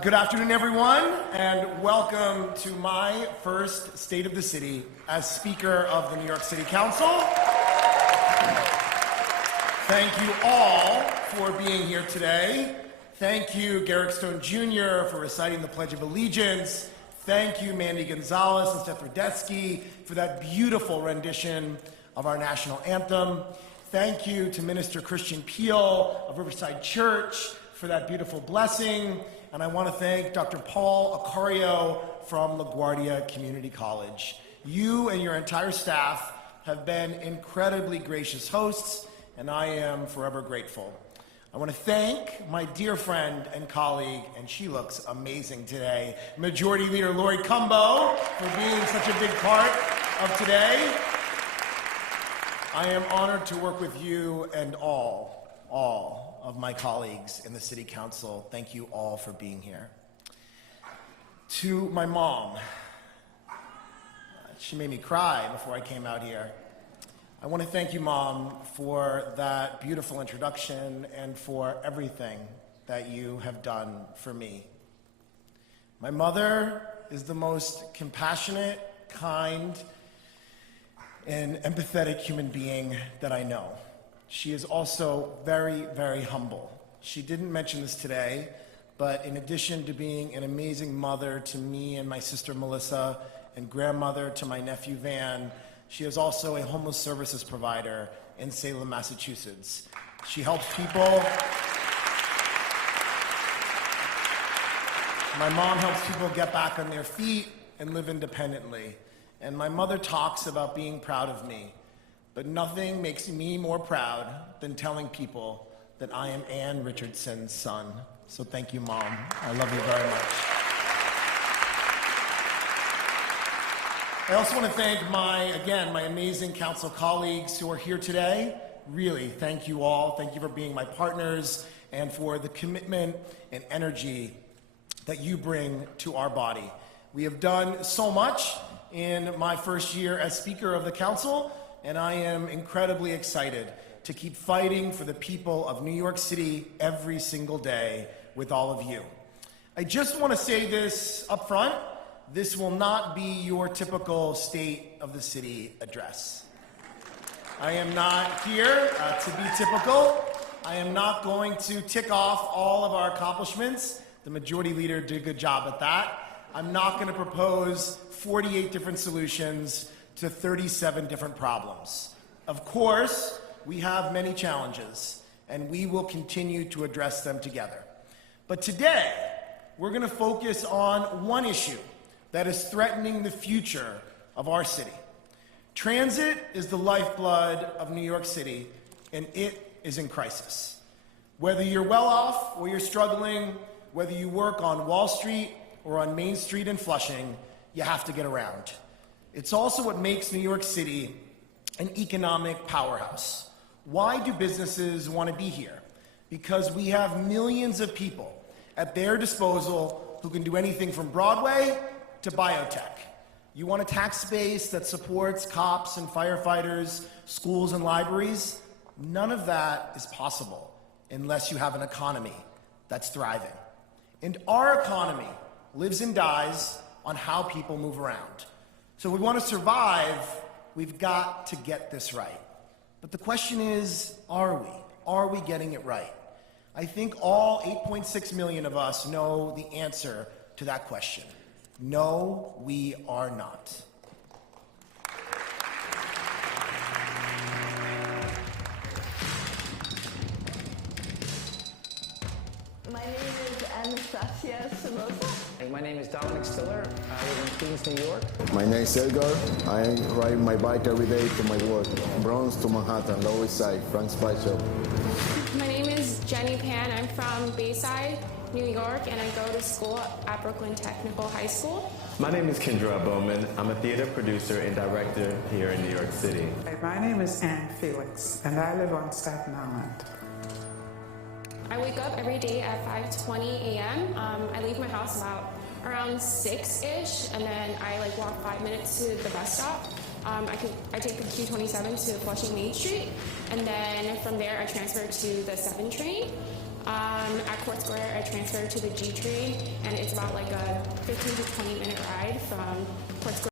Good afternoon, everyone, and welcome to my first State of the City as Speaker of the New York City Council. Thank you all for being here today. Thank you, Garrick Stone Jr., for reciting the Pledge of Allegiance. Thank you, Mandy Gonzalez and Seth Rudetsky, for that beautiful rendition of our national anthem. Thank you to Minister Christian Peel of Riverside Church for that beautiful blessing. And I want to thank Dr. Paul Acario from LaGuardia Community College. You and your entire staff have been incredibly gracious hosts, and I am forever grateful. I want to thank my dear friend and colleague, and she looks amazing today, Majority Leader Lori Cumbo, for being such a big part of today. I am honored to work with you and all of my colleagues in the City Council. Thank you all for being here. To my mom, she made me cry before I came out here. I want to thank you, Mom, for that beautiful introduction and for everything that you have done for me. My mother is the most compassionate, kind, and empathetic human being that I know. She is also very, very humble. She didn't mention this today, but in addition to being an amazing mother to me and my sister Melissa, and grandmother to my nephew Van, she is also a homeless services provider in Salem, Massachusetts. She helps people. My mom helps people get back on their feet and live independently. And my mother talks about being proud of me, but nothing makes me more proud than telling people that I am Ann Richardson's son. So thank you, Mom. I love you very much. I also want to thank my amazing council colleagues who are here today. Really, thank you all. Thank you for being my partners and for the commitment and energy that you bring to our body. We have done so much in my first year as Speaker of the Council, and I am incredibly excited to keep fighting for the people of New York City every single day with all of you. I just want to say this up front. This will not be your typical State of the City address. I am not here to be typical. I am not going to tick off all of our accomplishments. The Majority Leader did a good job at that. I'm not going to propose 48 different solutions to 37 different problems. Of course, we have many challenges, and we will continue to address them together. But today, we're going to focus on one issue that is threatening the future of our city. Transit is the lifeblood of New York City, and it is in crisis. Whether you're well off or you're struggling, whether you work on Wall Street or on Main Street in Flushing, you have to get around. It's also what makes New York City an economic powerhouse. Why do businesses want to be here? Because we have millions of people at their disposal who can do anything from Broadway to biotech. You want a tax base that supports cops and firefighters, schools and libraries? None of that is possible unless you have an economy that's thriving. And our economy lives and dies on how people move around. So if we want to survive, we've got to get this right. But the question is, are we? Are we getting it right? I think all 8.6 million of us know the answer to that question. No, we are not. My name is Anastasia Somoza. My name is Dominic Stiller. I live in Queens, New York. My name is Edgar. I ride my bike every day to my work. Bronx to Manhattan, Lower East Side, Frank's Bike Shop. My name is Jenny Pan. I'm from Bayside, New York, and I go to school at Brooklyn Technical High School. My name is Kendra Bowman. I'm a theater producer and director here in New York City. My name is Ann Felix, and I live on Staten Island. I wake up every day at 5:20 a.m. I leave my house about around 6-ish, and then I walk 5 minutes to the bus stop. I take the Q27 to Flushing Main Street, and then from there I transfer to the 7 train. At Court Square, I transferred to the G train, and it's about like a 15 to 20-minute ride from Court Square.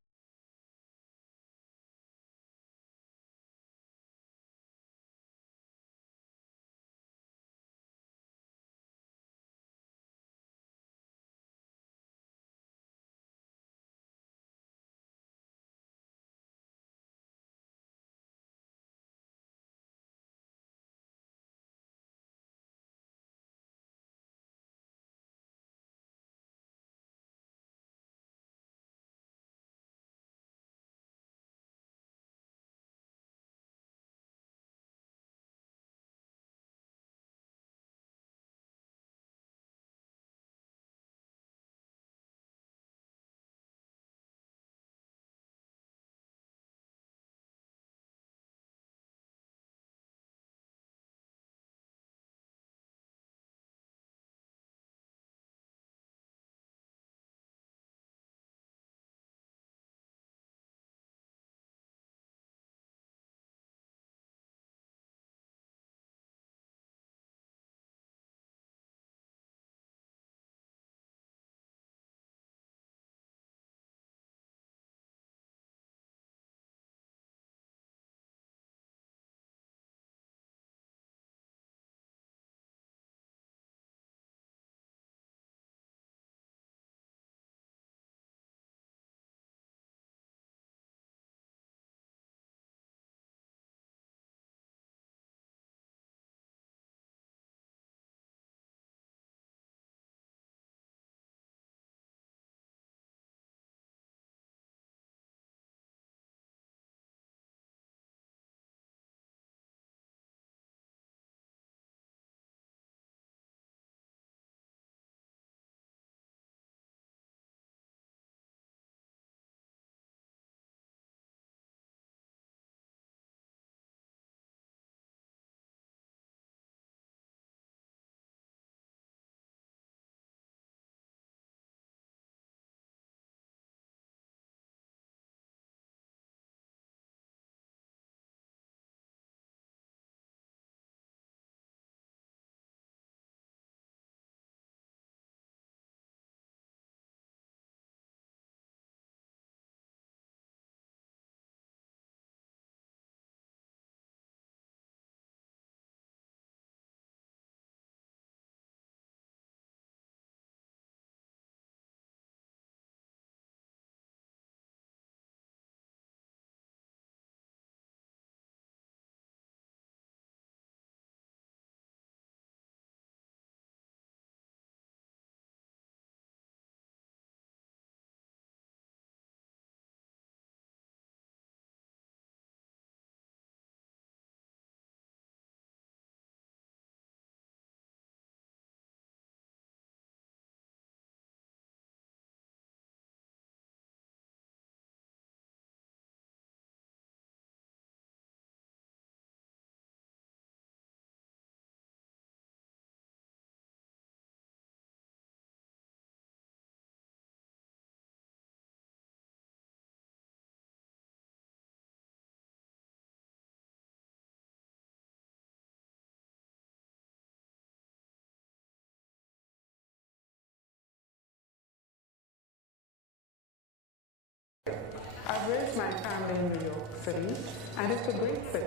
I've raised my family in New York City, and it's a great city.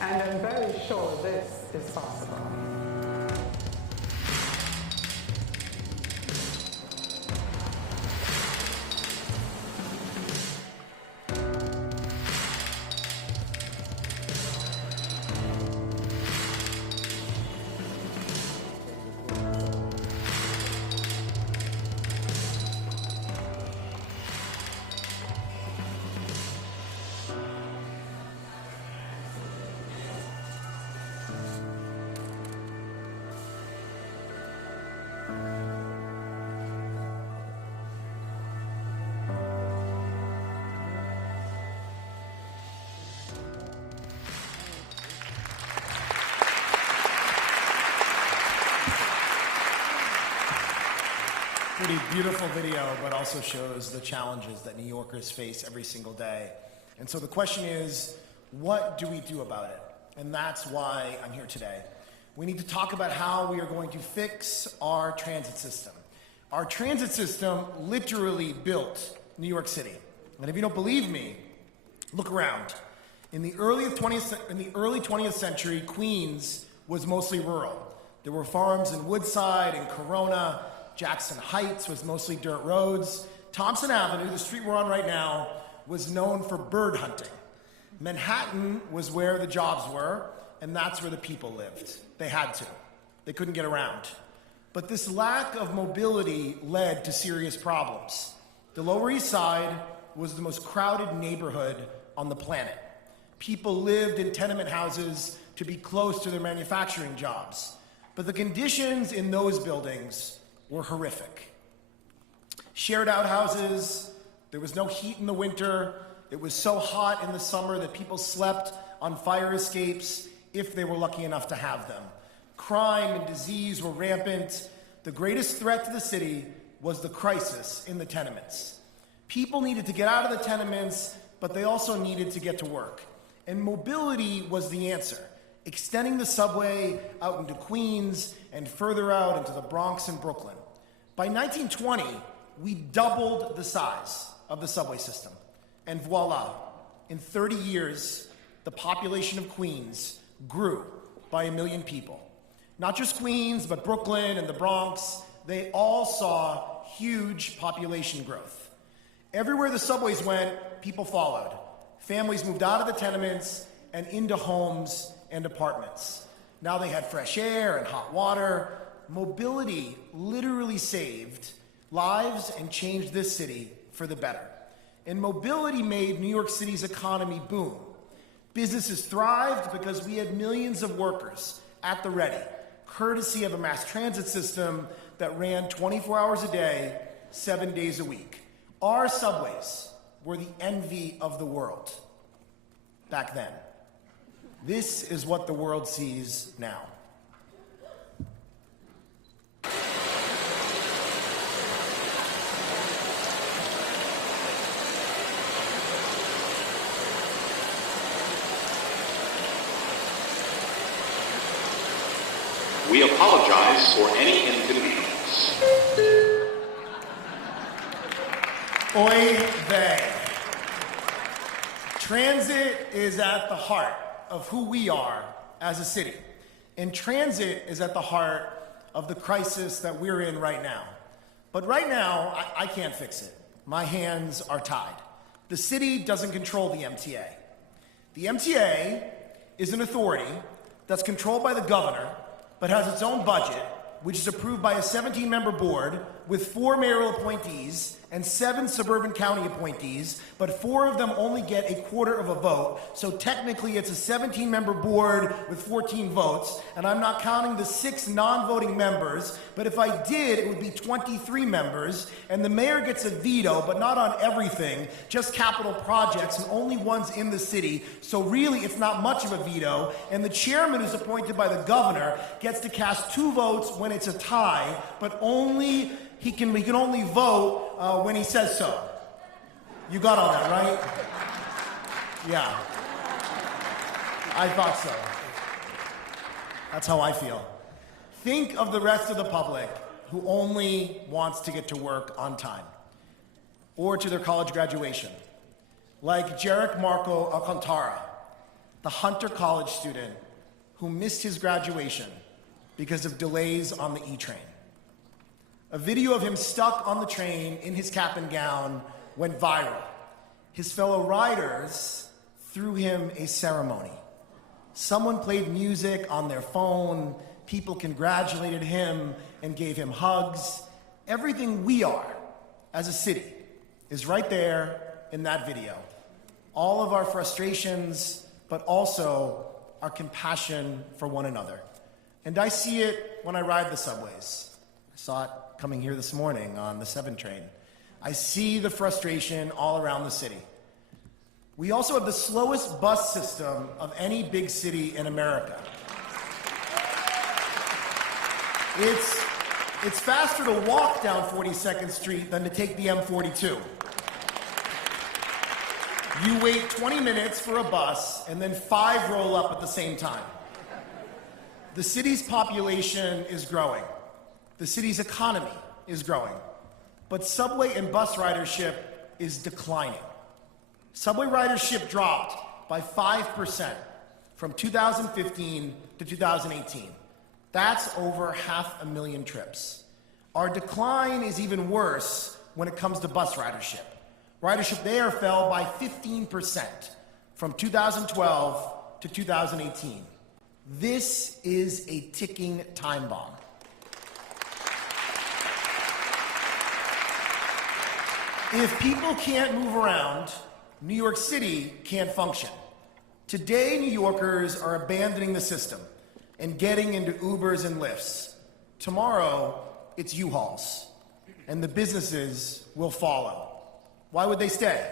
And I'm very sure this is possible. Pretty beautiful video, but also shows the challenges that New Yorkers face every single day. And so the question is, what do we do about it? And that's why I'm here today. We need to talk about how we are going to fix our transit system. Our transit system literally built New York City. And if you don't believe me, look around. In the early 20th century, Queens was mostly rural. There were farms in Woodside and Corona. Jackson Heights was mostly dirt roads. Thompson Avenue, the street we're on right now, was known for bird hunting. Manhattan was where the jobs were, and that's where the people lived. They had to. They couldn't get around. But this lack of mobility led to serious problems. The Lower East Side was the most crowded neighborhood on the planet. People lived in tenement houses to be close to their manufacturing jobs. But the conditions in those buildings were horrific. Shared outhouses, there was no heat in the winter, it was so hot in the summer that people slept on fire escapes if they were lucky enough to have them. Crime and disease were rampant. The greatest threat to the city was the crisis in the tenements. People needed to get out of the tenements, but they also needed to get to work. And mobility was the answer, extending the subway out into Queens and further out into the Bronx and Brooklyn. By 1920, we doubled the size of the subway system. And voila, in 30 years, the population of Queens grew by 1 million people. Not just Queens, but Brooklyn and the Bronx, they all saw huge population growth. Everywhere the subways went, people followed. Families moved out of the tenements and into homes and apartments. Now they had fresh air and hot water. Mobility literally saved lives and changed this city for the better. And mobility made New York City's economy boom. Businesses thrived because we had millions of workers at the ready, courtesy of a mass transit system that ran 24 hours a day, 7 days a week. Our subways were the envy of the world back then. This is what the world sees now. We apologize for any inconvenience. Oy vey. Transit is at the heart of who we are as a city. And transit is at the heart of the crisis that we're in right now. But right now, I can't fix it. My hands are tied. The city doesn't control the MTA. The MTA is an authority that's controlled by the governor, but has its own budget, which is approved by a 17-member board with 4 mayoral appointees and 7 suburban county appointees, but 4 of them only get 1/4 of a vote. So technically it's a 17-member board with 14 votes, and I'm not counting the 6 non-voting members, but if I did, it would be 23 members, and the mayor gets a veto, but not on everything, just capital projects, and only ones in the city, so really it's not much of a veto, and the chairman who's appointed by the governor gets to cast 2 votes when it's a tie, but only he can only vote when he says so. You got all that, right? Yeah. I thought so. That's how I feel. Think of the rest of the public who only wants to get to work on time or to their college graduation. Like Jarek Marco Alcantara, the Hunter College student who missed his graduation because of delays on the E-train. A video of him stuck on the train in his cap and gown went viral. His fellow riders threw him a ceremony. Someone played music on their phone, people congratulated him and gave him hugs. Everything we are as a city is right there in that video. All of our frustrations, but also our compassion for one another. And I see it when I ride the subways. I saw it coming here this morning on the 7 train. I see the frustration all around the city. We also have the slowest bus system of any big city in America. It's faster to walk down 42nd Street than to take the M42. You wait 20 minutes for a bus, and then 5 roll up at the same time. The city's population is growing. The city's economy is growing. But subway and bus ridership is declining. Subway ridership dropped by 5% from 2015 to 2018. That's over 500,000 trips. Our decline is even worse when it comes to bus ridership. Ridership there fell by 15% from 2012 to 2018. This is a ticking time bomb. If people can't move around, New York City can't function. Today, New Yorkers are abandoning the system and getting into Ubers and Lyfts. Tomorrow, it's U-Hauls, and the businesses will follow. Why would they stay?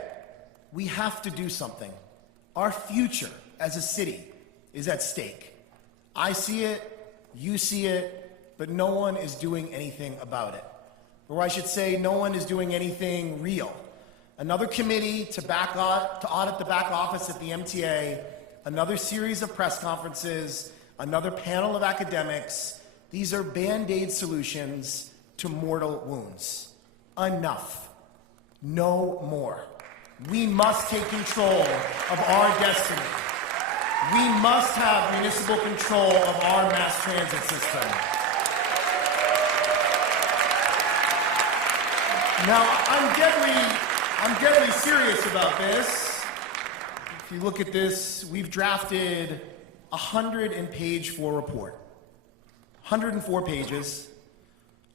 We have to do something. Our future as a city is at stake. I see it, you see it, but no one is doing anything about it. Or I should say, no one is doing anything real. Another committee to audit the back office at the MTA, another series of press conferences, another panel of academics. These are Band-Aid solutions to mortal wounds. Enough. No more. We must take control of our destiny. We must have municipal control of our mass transit system. Now, I'm deadly serious about this. If you look at this, we've drafted a 100-page report, 104 pages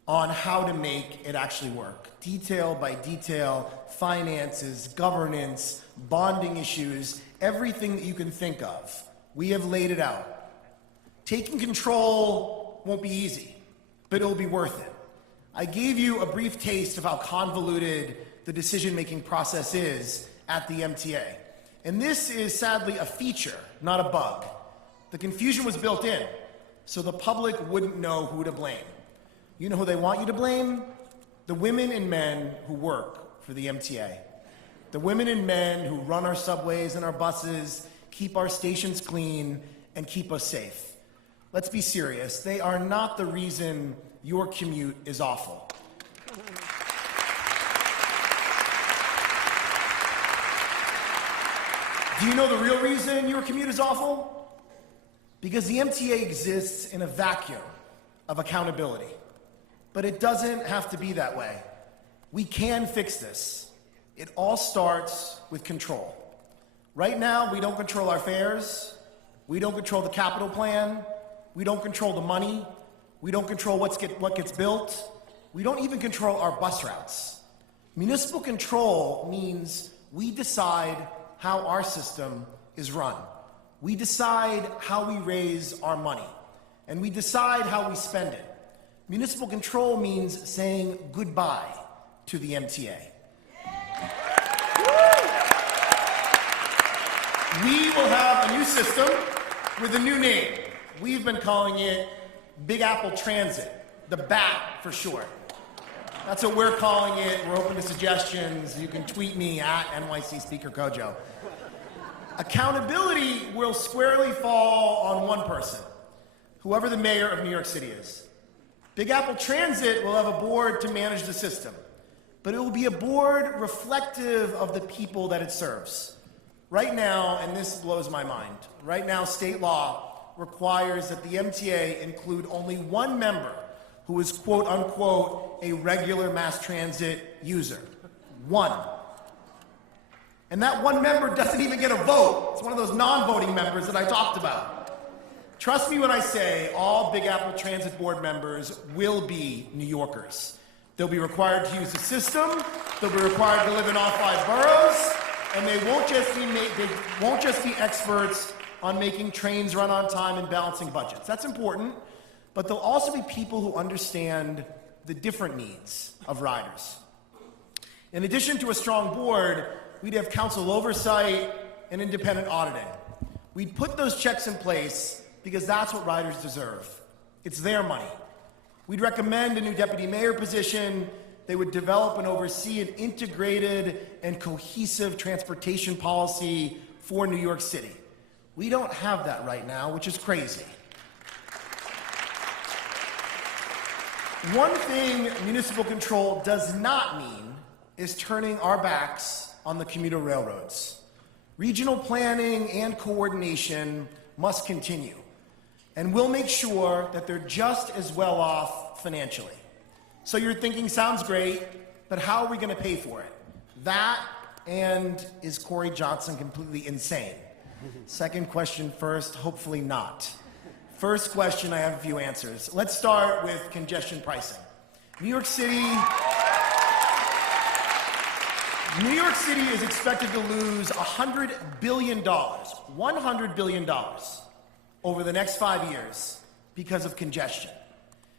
on how to make it actually work. Detail by detail, finances, governance, bonding issues, everything that you can think of. We have laid it out. Taking control won't be easy, but it'll be worth it. I gave you a brief taste of how convoluted the decision-making process is at the MTA. And this is sadly a feature, not a bug. The confusion was built in, so the public wouldn't know who to blame. You know who they want you to blame? The women and men who work for the MTA. The women and men who run our subways and our buses, keep our stations clean, and keep us safe. Let's be serious. They are not the reason your commute is awful. Do you know the real reason your commute is awful? Because the MTA exists in a vacuum of accountability. But it doesn't have to be that way. We can fix this. It all starts with control. Right now, we don't control our fares. We don't control the capital plan. We don't control the money. We don't control what gets built. We don't even control our bus routes. Municipal control means we decide how our system is run. We decide how we raise our money. And we decide how we spend it. Municipal control means saying goodbye to the MTA. We will have a new system with a new name. We've been calling it Big Apple Transit, the BAT for short. That's what we're calling it. We're open to suggestions. You can tweet me at NYC Speaker Kojo. Accountability will squarely fall on one person, whoever the mayor of New York City is. Big Apple Transit will have a board to manage the system, but it will be a board reflective of the people that it serves. Right now, and this blows my mind, right now state law requires that the MTA include only one member who is quote unquote a regular mass transit user. One. And that one member doesn't even get a vote. It's one of those non-voting members that I talked about. Trust me when I say all Big Apple Transit Board members will be New Yorkers. They'll be required to use the system, they'll be required to live in all 5 boroughs, and they won't just be experts on making trains run on time and balancing budgets. That's important, but they'll also be people who understand the different needs of riders. In addition to a strong board, we'd have council oversight and independent auditing. We'd put those checks in place because that's what riders deserve. It's their money. We'd recommend a new deputy mayor position. They would develop and oversee an integrated and cohesive transportation policy for New York City. We don't have that right now, which is crazy. One thing municipal control does not mean is turning our backs on the commuter railroads. Regional planning and coordination must continue, and we'll make sure that they're just as well off financially. So you're thinking, sounds great, but how are we going to pay for it? That, and is Corey Johnson completely insane? Second question first, hopefully not. First question, I have a few answers. Let's start with congestion pricing. New York City is expected to lose $100 billion, $100 billion over the next 5 years because of congestion.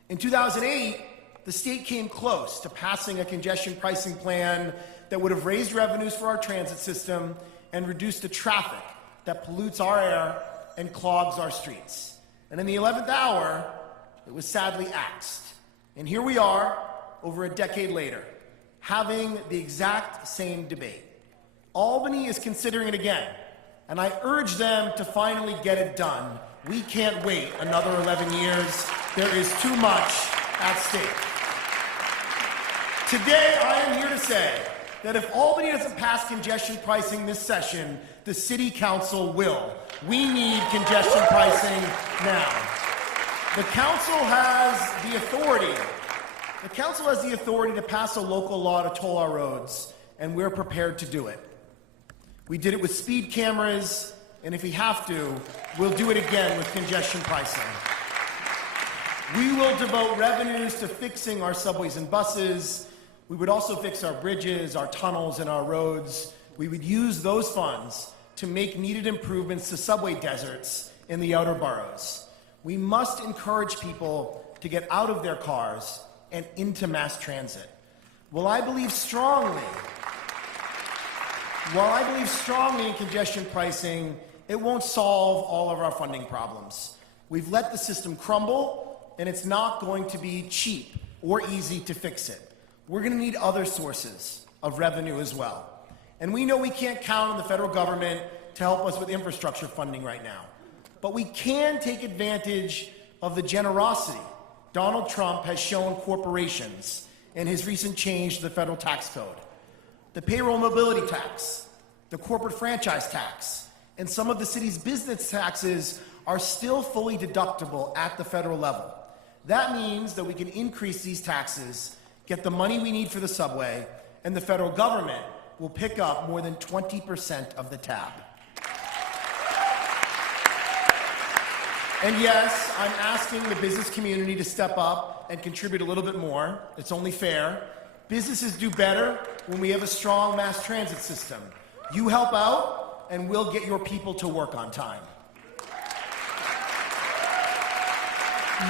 In 2008, the state came close to passing a congestion pricing plan that would have raised revenues for our transit system and reduced the traffic that pollutes our air and clogs our streets. And in the 11th hour, it was sadly axed. And here we are, over a decade later, having the exact same debate. Albany is considering it again, and I urge them to finally get it done. We can't wait another 11 years. There is too much at stake. Today, I am here to say that if Albany doesn't pass congestion pricing this session, the City Council will. We need congestion pricing now. The council has the authority. The council has the authority to pass a local law to toll our roads, and we're prepared to do it. We did it with speed cameras, and if we have to, we'll do it again with congestion pricing. We will devote revenues to fixing our subways and buses. We would also fix our bridges, our tunnels, and our roads. We would use those funds to make needed improvements to subway deserts in the outer boroughs. We must encourage people to get out of their cars and into mass transit. While I believe strongly in congestion pricing, it won't solve all of our funding problems. We've let the system crumble, and it's not going to be cheap or easy to fix it. We're going to need other sources of revenue as well. And we know we can't count on the federal government to help us with infrastructure funding right now. But we can take advantage of the generosity Donald Trump has shown corporations in his recent change to the federal tax code. The payroll mobility tax, the corporate franchise tax, and some of the city's business taxes are still fully deductible at the federal level. That means that we can increase these taxes, get the money we need for the subway, and the federal government will pick up more than 20% of the tab. And yes, I'm asking the business community to step up and contribute a little bit more. It's only fair. Businesses do better when we have a strong mass transit system. You help out, and we'll get your people to work on time.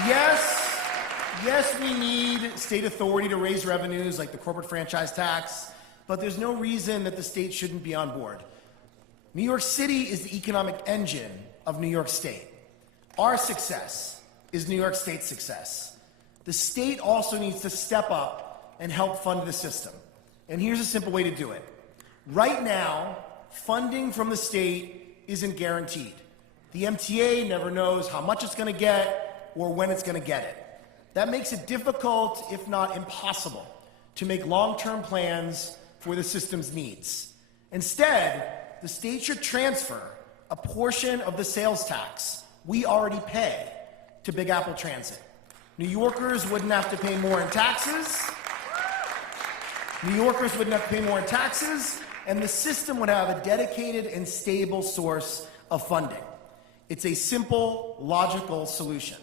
Yes, we need state authority to raise revenues like the corporate franchise tax, but there's no reason that the state shouldn't be on board. New York City is the economic engine of New York State. Our success is New York State's success. The state also needs to step up and help fund the system. And here's a simple way to do it. Right now, funding from the state isn't guaranteed. The MTA never knows how much it's going to get or when it's going to get it. That makes it difficult, if not impossible, to make long-term plans for the system's needs. Instead, the state should transfer a portion of the sales tax we already pay to Big Apple Transit. New Yorkers wouldn't have to pay more in taxes. And the system would have a dedicated and stable source of funding. It's a simple, logical solution.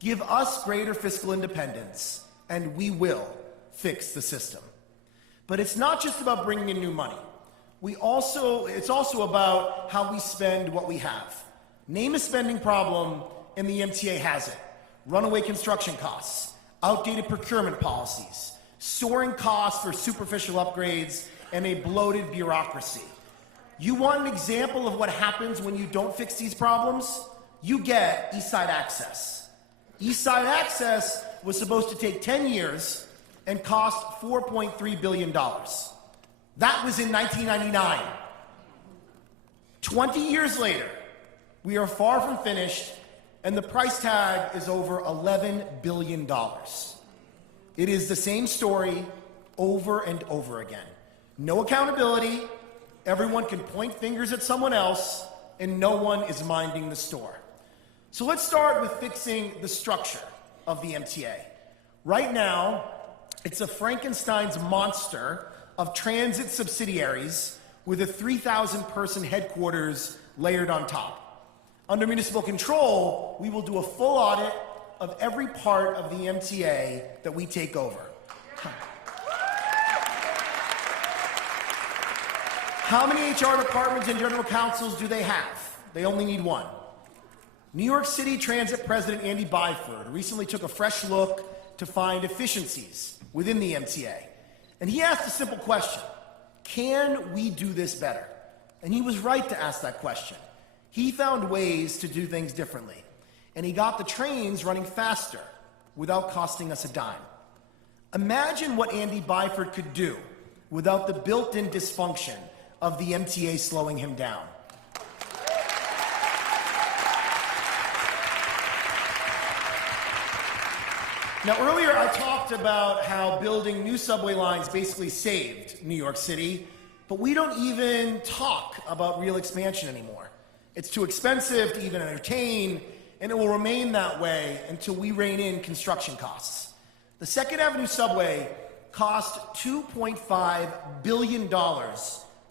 Give us greater fiscal independence, and we will fix the system. But it's not just about bringing in new money. It's also about how we spend what we have. Name a spending problem, and the MTA has it. Runaway construction costs, outdated procurement policies, soaring costs for superficial upgrades, and a bloated bureaucracy. You want an example of what happens when you don't fix these problems? You get East Side Access. East Side Access was supposed to take 10 years and cost $4.3 billion. That was in 1999. 20 years later, we are far from finished, and the price tag is over $11 billion. It is the same story over and over again. No accountability, everyone can point fingers at someone else, and no one is minding the store. So let's start with fixing the structure of the MTA. Right now, it's a Frankenstein's monster of transit subsidiaries with a 3,000-person headquarters layered on top. Under municipal control, we will do a full audit of every part of the MTA that we take over. How many HR departments and general counsels do they have? They only need one. New York City Transit President Andy Byford recently took a fresh look to find efficiencies within the MTA. And he asked a simple question: can we do this better? And he was right to ask that question. He found ways to do things differently. And he got the trains running faster without costing us a dime. Imagine what Andy Byford could do without the built-in dysfunction of the MTA slowing him down. Now, earlier I talked about how building new subway lines basically saved New York City, but we don't even talk about real expansion anymore. It's too expensive to even entertain, and it will remain that way until we rein in construction costs. The Second Avenue subway cost $2.5 billion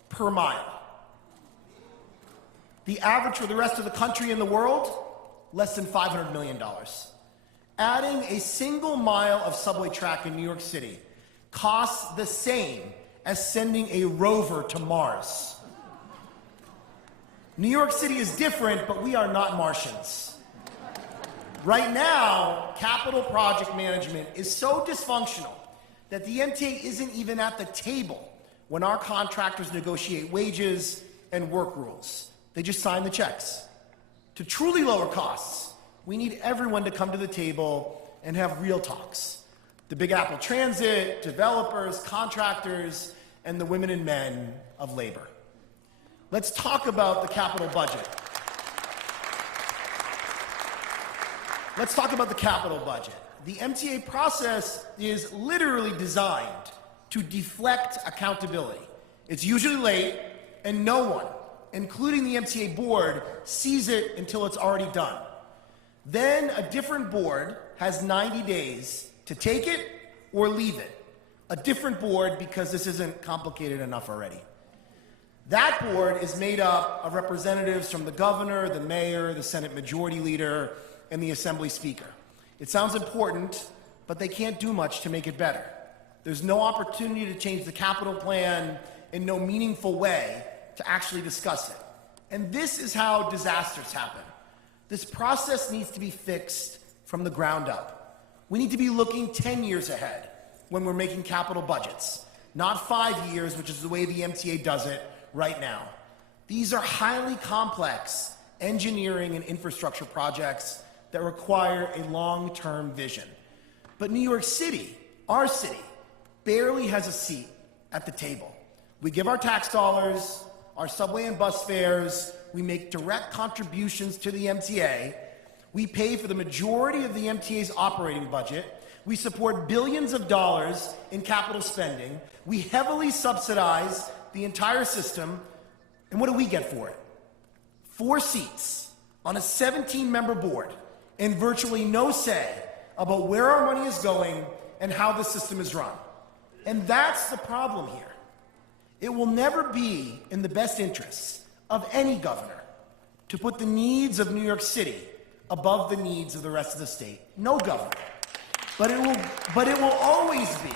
per mile. The average for the rest of the country and the world, less than $500 million. Adding a single mile of subway track in New York City costs the same as sending a rover to Mars. New York City is different, but we are not Martians. Right now, capital project management is so dysfunctional that the MTA isn't even at the table when our contractors negotiate wages and work rules. They just sign the checks. To truly lower costs, we need everyone to come to the table and have real talks. The Big Apple Transit, developers, contractors, and the women and men of labor. Let's talk about the capital budget. Let's talk about the capital budget. The MTA process is literally designed to deflect accountability. It's usually late, and no one, including the MTA board, sees it until it's already done. Then a different board has 90 days to take it or leave it. A different board because this isn't complicated enough already. That board is made up of representatives from the governor, the mayor, the Senate Majority Leader, and the Assembly Speaker. It sounds important, but they can't do much to make it better. There's no opportunity to change the capital plan in no meaningful way to actually discuss it. And this is how disasters happen. This process needs to be fixed from the ground up. We need to be looking 10 years ahead when we're making capital budgets, not 5 years, which is the way the MTA does it right now. These are highly complex engineering and infrastructure projects that require a long-term vision. But New York City, our city, barely has a seat at the table. We give our tax dollars, our subway and bus fares, we make direct contributions to the MTA, we pay for the majority of the MTA's operating budget, we support billions of dollars in capital spending, we heavily subsidize the entire system, and what do we get for it? 4 seats on a 17-member board and virtually no say about where our money is going and how the system is run. And that's the problem here. It will never be in the best interests of any governor to put the needs of New York City above the needs of the rest of the state. No governor. But it will always be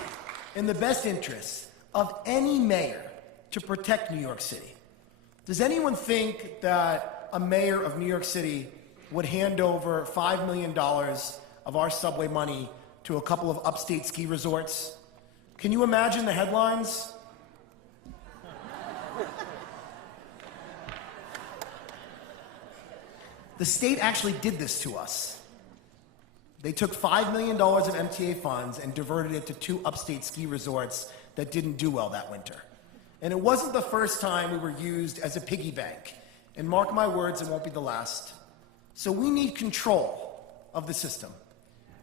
in the best interests of any mayor to protect New York City. Does anyone think that a mayor of New York City would hand over $5 million of our subway money to a couple of upstate ski resorts? Can you imagine the headlines? The state actually did this to us. They took $5 million of MTA funds and diverted it to 2 upstate ski resorts that didn't do well that winter. And it wasn't the first time we were used as a piggy bank. And mark my words, it won't be the last. So we need control of the system.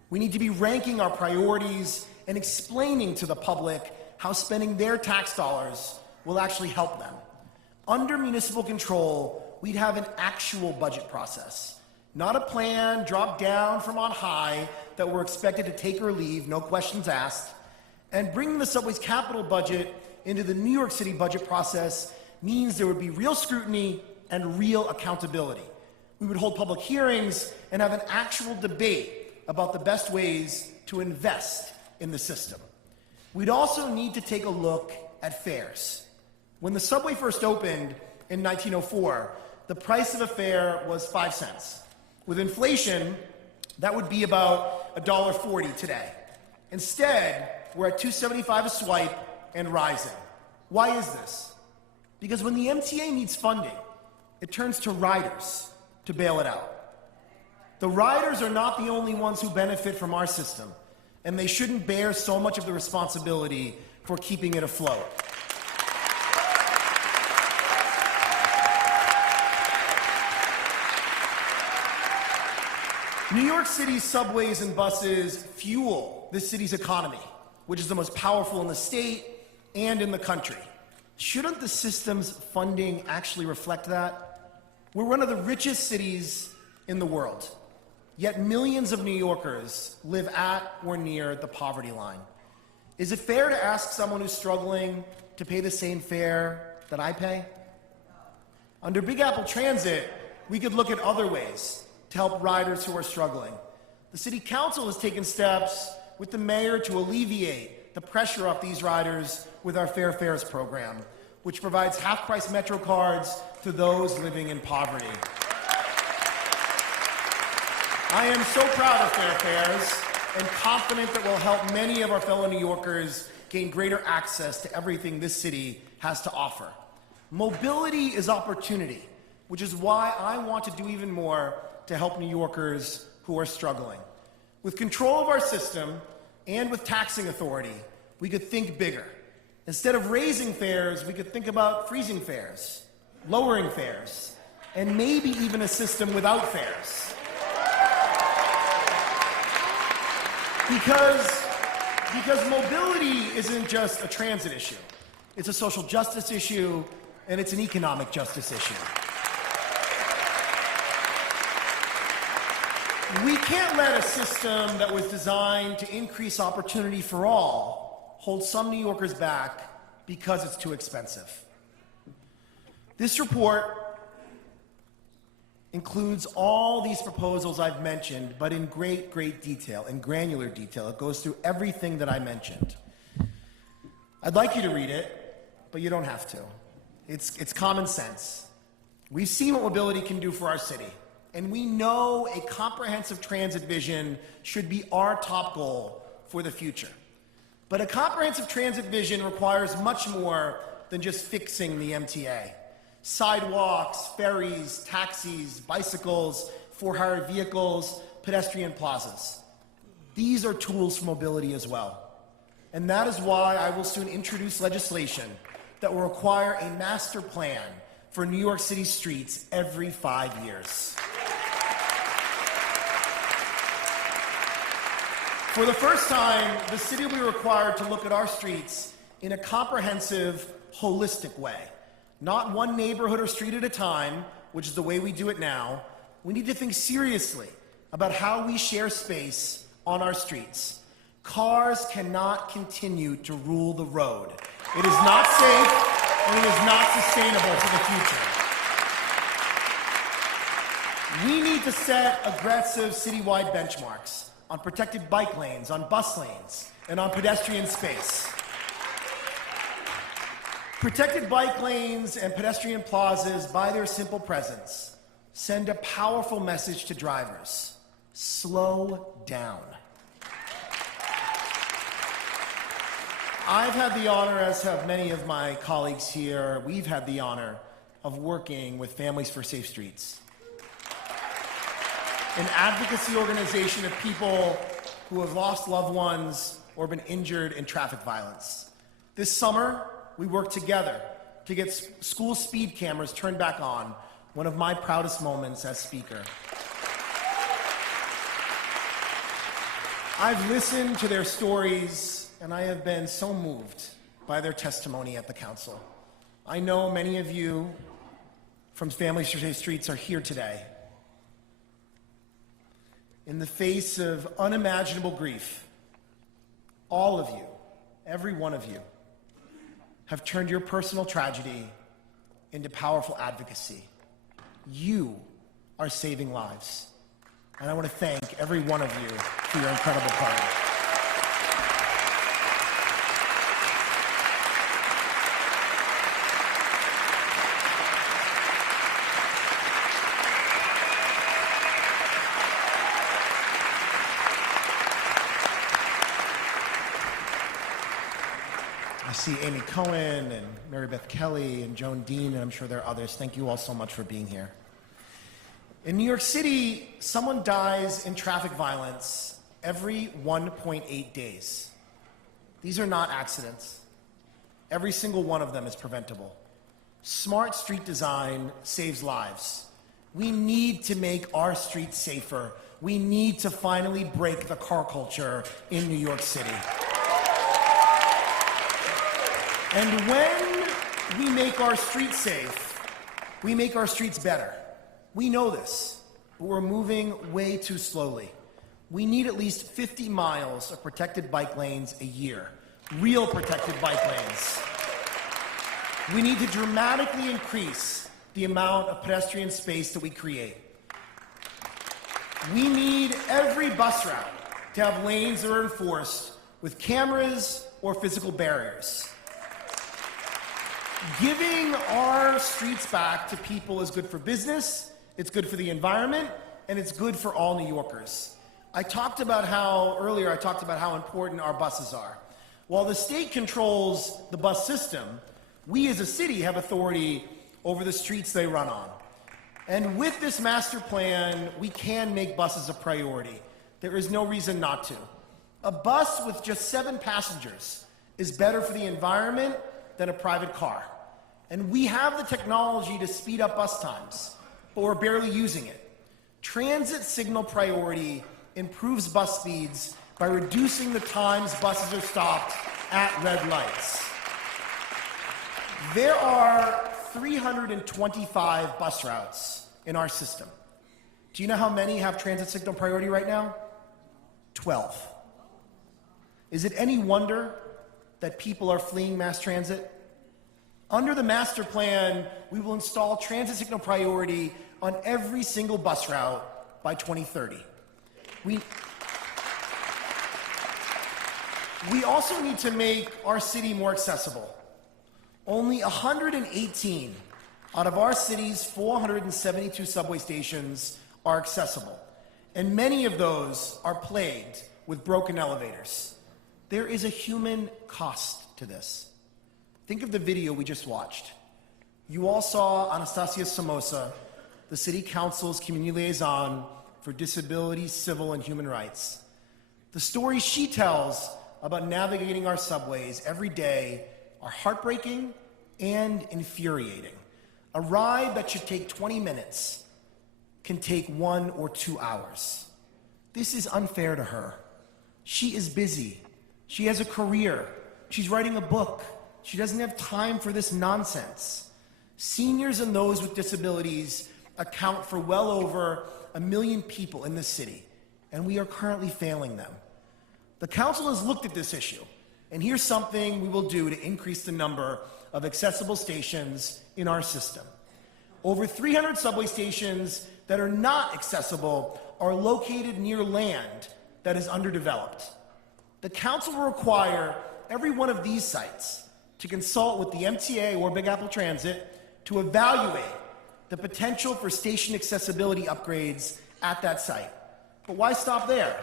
We need to be ranking our priorities and explaining to the public how spending their tax dollars will actually help them. Under municipal control, we'd have an actual budget process, not a plan dropped down from on high that we're expected to take or leave, no questions asked. And bringing the subway's capital budget into the New York City budget process means there would be real scrutiny and real accountability. We would hold public hearings and have an actual debate about the best ways to invest in the system. We'd also need to take a look at fares. When the subway first opened in 1904, the price of a fare was 5 cents. With inflation, that would be about $1.40 today. Instead, we're at $2.75 a swipe and rising. Why is this? Because when the MTA needs funding, it turns to riders to bail it out. The riders are not the only ones who benefit from our system, and they shouldn't bear so much of the responsibility for keeping it afloat. New York City's subways and buses fuel this city's economy, which is the most powerful in the state and in the country. Shouldn't the system's funding actually reflect that? We're one of the richest cities in the world, yet millions of New Yorkers live at or near the poverty line. Is it fair to ask someone who's struggling to pay the same fare that I pay? Under Big Apple Transit, we could look at other ways to help riders who are struggling. The City Council has taken steps with the mayor to alleviate the pressure off these riders with our Fair Fares program, which provides half-price Metro cards to those living in poverty. I am so proud of Fair Fares and confident that we'll help many of our fellow New Yorkers gain greater access to everything this city has to offer. Mobility is opportunity, which is why I want to do even more to help New Yorkers who are struggling. With control of our system and with taxing authority, we could think bigger. Instead of raising fares, we could think about freezing fares, lowering fares, and maybe even a system without fares. Because mobility isn't just a transit issue. It's a social justice issue, and it's an economic justice issue. We can't let a system that was designed to increase opportunity for all hold some New Yorkers back because it's too expensive. This report includes all these proposals I've mentioned, but in great detail, in granular detail. It goes through everything that I mentioned. I'd like you to read it, but you don't have to. It's common sense. We've seen what mobility can do for our city. And we know a comprehensive transit vision should be our top goal for the future. But a comprehensive transit vision requires much more than just fixing the MTA. Sidewalks, ferries, taxis, bicycles, for-hire vehicles, pedestrian plazas. These are tools for mobility as well. And that is why I will soon introduce legislation that will require a master plan for New York City streets every 5 years. For the first time, the city will be required to look at our streets in a comprehensive, holistic way. Not one neighborhood or street at a time, which is the way we do it now. We need to think seriously about how we share space on our streets. Cars cannot continue to rule the road. It is not safe, and it is not sustainable for the future. We need to set aggressive citywide benchmarks on protected bike lanes, on bus lanes, and on pedestrian space. Protected bike lanes and pedestrian plazas, by their simple presence, send a powerful message to drivers. Slow down. I've had the honor, as have many of my colleagues here, we've had the honor of working with Families for Safe Streets, an advocacy organization of people who have lost loved ones or been injured in traffic violence. This summer, we worked together to get school speed cameras turned back on, one of my proudest moments as Speaker. I've listened to their stories, and I have been so moved by their testimony at the council. I know many of you from Family Streets are here today. In the face of unimaginable grief, all of you, every one of you, have turned your personal tragedy into powerful advocacy. You are saving lives. And I want to thank every one of you for your incredible courage. I see Amy Cohen and Mary Beth Kelly and Joan Dean, and I'm sure there are others. Thank you all so much for being here. In New York City, someone dies in traffic violence every 1.8 days. These are not accidents. Every single one of them is preventable. Smart street design saves lives. We need to make our streets safer. We need to finally break the car culture in New York City. And when we make our streets safe, we make our streets better. We know this, but we're moving way too slowly. We need at least 50 miles of protected bike lanes a year, real protected bike lanes. We need to dramatically increase the amount of pedestrian space that we create. We need every bus route to have lanes that are enforced with cameras or physical barriers. Giving our streets back to people is good for business, it's good for the environment, and it's good for all New Yorkers. I talked about how important our buses are. While the state controls the bus system, we as a city have authority over the streets they run on. And with this master plan, we can make buses a priority. There is no reason not to. A bus with just 7 passengers is better for the environment than a private car. And we have the technology to speed up bus times, but we're barely using it. Transit signal priority improves bus speeds by reducing the times buses are stopped at red lights. There are 325 bus routes in our system. Do you know how many have transit signal priority right now? 12. Is it any wonder that people are fleeing mass transit? Under the master plan, we will install transit signal priority on every single bus route by 2030. We also need to make our city more accessible. Only 118 out of our city's 472 subway stations are accessible, and many of those are plagued with broken elevators. There is a human cost to this. Think of the video we just watched. You all saw Anastasia Somoza, the City Council's community liaison for disability, civil, and human rights. The stories she tells about navigating our subways every day are heartbreaking and infuriating. A ride that should take 20 minutes can take 1 or 2 hours. This is unfair to her. She is busy. She has a career. She's writing a book. She doesn't have time for this nonsense. Seniors and those with disabilities account for well over 1 million people in this city, and we are currently failing them. The council has looked at this issue, and here's something we will do to increase the number of accessible stations in our system. Over 300 subway stations that are not accessible are located near land that is underdeveloped. The council will require every one of these sites to consult with the MTA or Big Apple Transit to evaluate the potential for station accessibility upgrades at that site. But why stop there?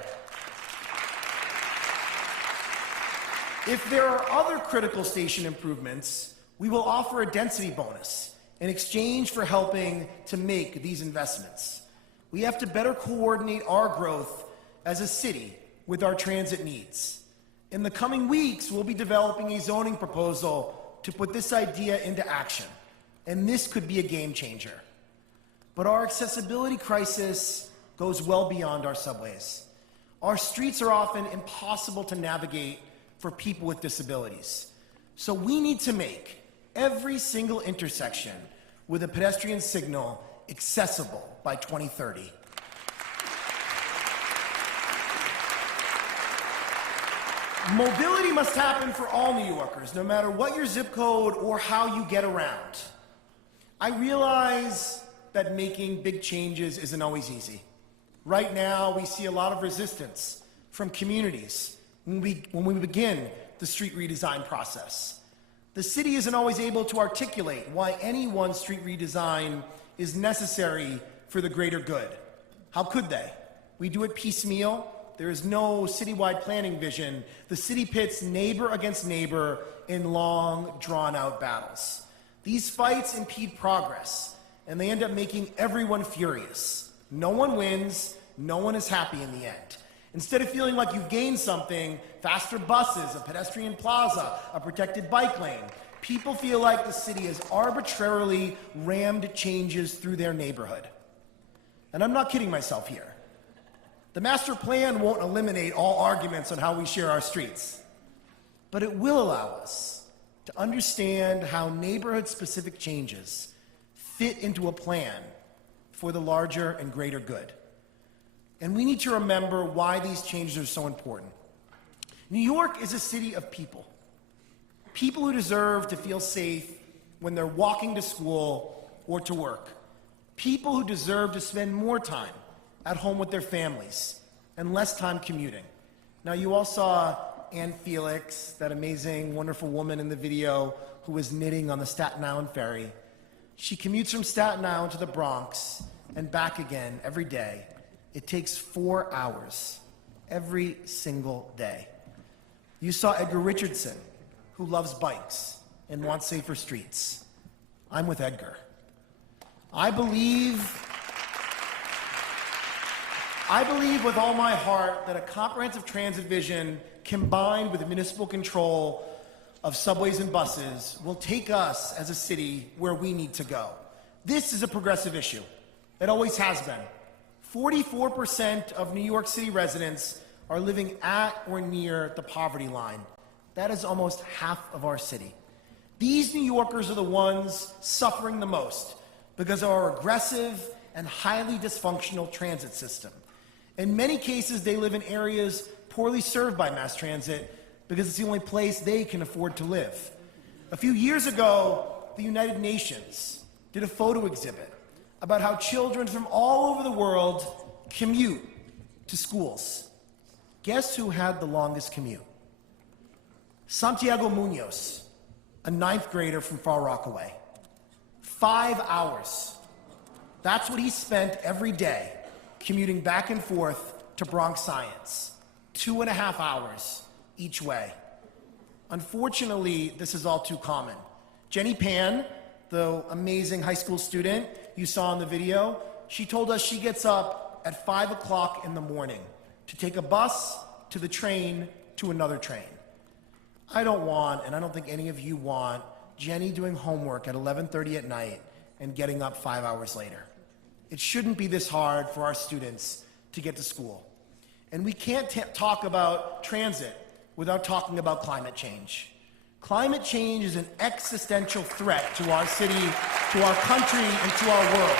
If there are other critical station improvements, we will offer a density bonus in exchange for helping to make these investments. We have to better coordinate our growth as a city with our transit needs. In the coming weeks, we'll be developing a zoning proposal to put this idea into action, and this could be a game changer. But our accessibility crisis goes well beyond our subways. Our streets are often impossible to navigate for people with disabilities. So we need to make every single intersection with a pedestrian signal accessible by 2030. Mobility must happen for all New Yorkers, no matter what your zip code or how you get around. I realize that making big changes isn't always easy. Right now, we see a lot of resistance from communities when we begin the street redesign process. The city isn't always able to articulate why any one street redesign is necessary for the greater good. How could they? We do it piecemeal. There is no citywide planning vision. The city pits neighbor against neighbor in long, drawn-out battles. These fights impede progress, and they end up making everyone furious. No one wins, no one is happy in the end. Instead of feeling like you've gained something, faster buses, a pedestrian plaza, a protected bike lane, people feel like the city has arbitrarily rammed changes through their neighborhood. And I'm not kidding myself here. The master plan won't eliminate all arguments on how we share our streets, but it will allow us to understand how neighborhood-specific changes fit into a plan for the larger and greater good. And we need to remember why these changes are so important. New York is a city of people. People who deserve to feel safe when they're walking to school or to work. People who deserve to spend more time at home with their families and less time commuting. Now, you all saw Ann Felix, that amazing, wonderful woman in the video who was knitting on the Staten Island ferry. She commutes from Staten Island to the Bronx and back again every day. It takes 4 hours every single day. You saw Edgar Richardson, who loves bikes and wants safer streets. I'm with Edgar. I believe with all my heart that a comprehensive transit vision combined with municipal control of subways and buses will take us as a city where we need to go. This is a progressive issue. It always has been. 44% of New York City residents are living at or near the poverty line. That is almost half of our city. These New Yorkers are the ones suffering the most because of our aggressive and highly dysfunctional transit system. In many cases, they live in areas poorly served by mass transit because it's the only place they can afford to live. A few years ago, the United Nations did a photo exhibit about how children from all over the world commute to schools. Guess who had the longest commute? Santiago Munoz, a 9th grader from Far Rockaway. 5 hours. That's what he spent every day commuting back and forth to Bronx Science. 2.5 hours each way. Unfortunately, this is all too common. Jenny Pan, the amazing high school student you saw in the video, she told us she gets up at 5 o'clock in the morning to take a bus to the train to another train. I don't want, and I don't think any of you want, Jenny doing homework at 11:30 at night and getting up 5 hours later. It shouldn't be this hard for our students to get to school. And we can't talk about transit without talking about climate change. Climate change is an existential threat to our city, to our country, and to our world.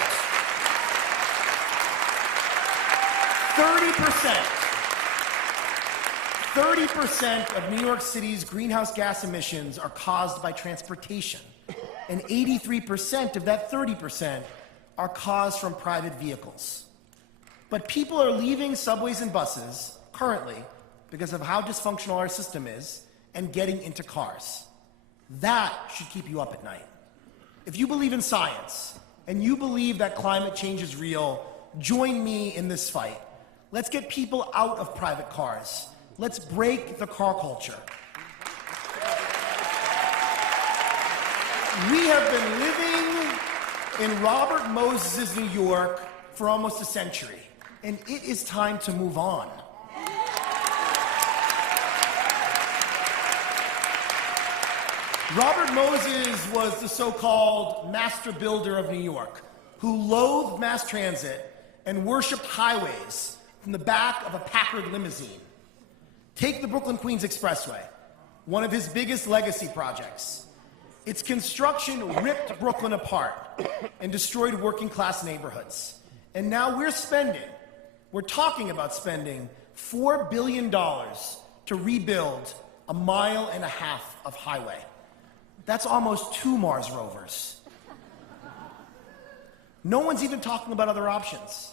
30% of New York City's greenhouse gas emissions are caused by transportation, and 83% of that 30% are caused from private vehicles. But people are leaving subways and buses currently because of how dysfunctional our system is and getting into cars. That should keep you up at night. If you believe in science and you believe that climate change is real, join me in this fight. Let's get people out of private cars. Let's break the car culture. We have been living in Robert Moses' New York for almost a century, and it is time to move on. Robert Moses was the so-called master builder of New York, who loathed mass transit and worshipped highways from the back of a Packard limousine. Take the Brooklyn-Queens Expressway, one of his biggest legacy projects. Its construction ripped Brooklyn apart and destroyed working-class neighborhoods. And now we're talking about spending $4 billion to rebuild 1.5 miles of highway. That's almost 2 Mars rovers. No one's even talking about other options.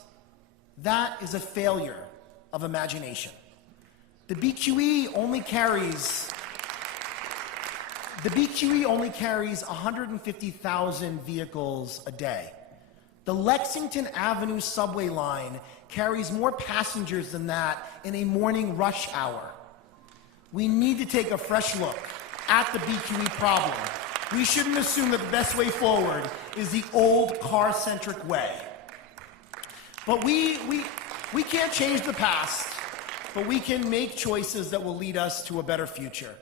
That is a failure of imagination. The BQE only carries 150,000 vehicles a day. The Lexington Avenue subway line carries more passengers than that in a morning rush hour. We need to take a fresh look at the BQE problem. We shouldn't assume that the best way forward is the old car-centric way. But we can't change the past, but we can make choices that will lead us to a better future.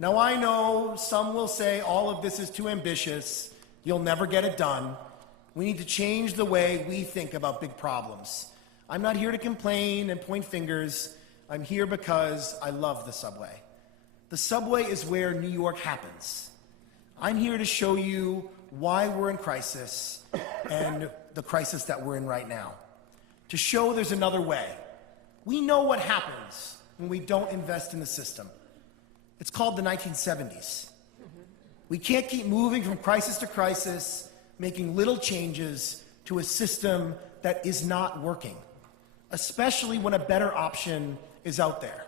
Now I know some will say all of this is too ambitious, you'll never get it done. We need to change the way we think about big problems. I'm not here to complain and point fingers. I'm here because I love the subway. The subway is where New York happens. I'm here to show you why we're in crisis and the crisis that we're in right now. To show there's another way. We know what happens when we don't invest in the system. It's called the 1970s. We can't keep moving from crisis to crisis, making little changes to a system that is not working, especially when a better option is out there.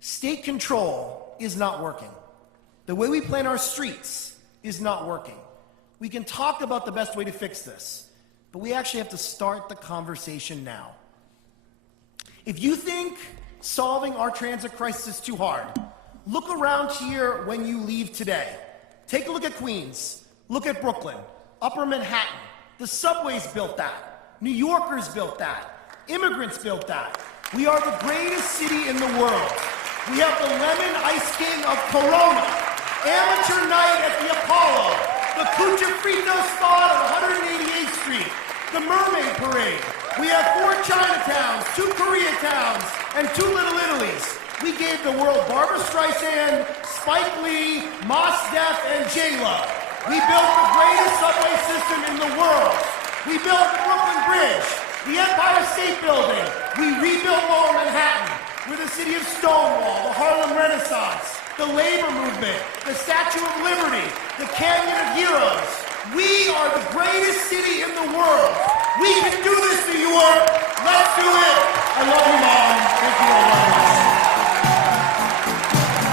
State control is not working. The way we plan our streets is not working. We can talk about the best way to fix this, but we actually have to start the conversation now. If you think solving our transit crisis is too hard, look around here when you leave today. Take a look at Queens, look at Brooklyn, Upper Manhattan. The subways built that. New Yorkers built that. Immigrants built that. We are the greatest city in the world. We have the Lemon Ice King of Corona, Amateur Night at the Apollo, the Cucha Frito spot on 188th Street, the Mermaid Parade. We have 4 Chinatowns, 2 Koreatowns, and 2 Little Italies. We gave the world Barbra Streisand, Spike Lee, Mos Def, and J-Lo. We built the greatest subway system in the world. We built the Brooklyn Bridge, the Empire State Building. We rebuilt Lower Manhattan. We're the city of Stonewall, the Harlem Renaissance, the labor movement, the Statue of Liberty, the Canyon of Heroes. We are the greatest city in the world. We can do this, New York. Let's do it. I love you, Mom. Thank you all very much.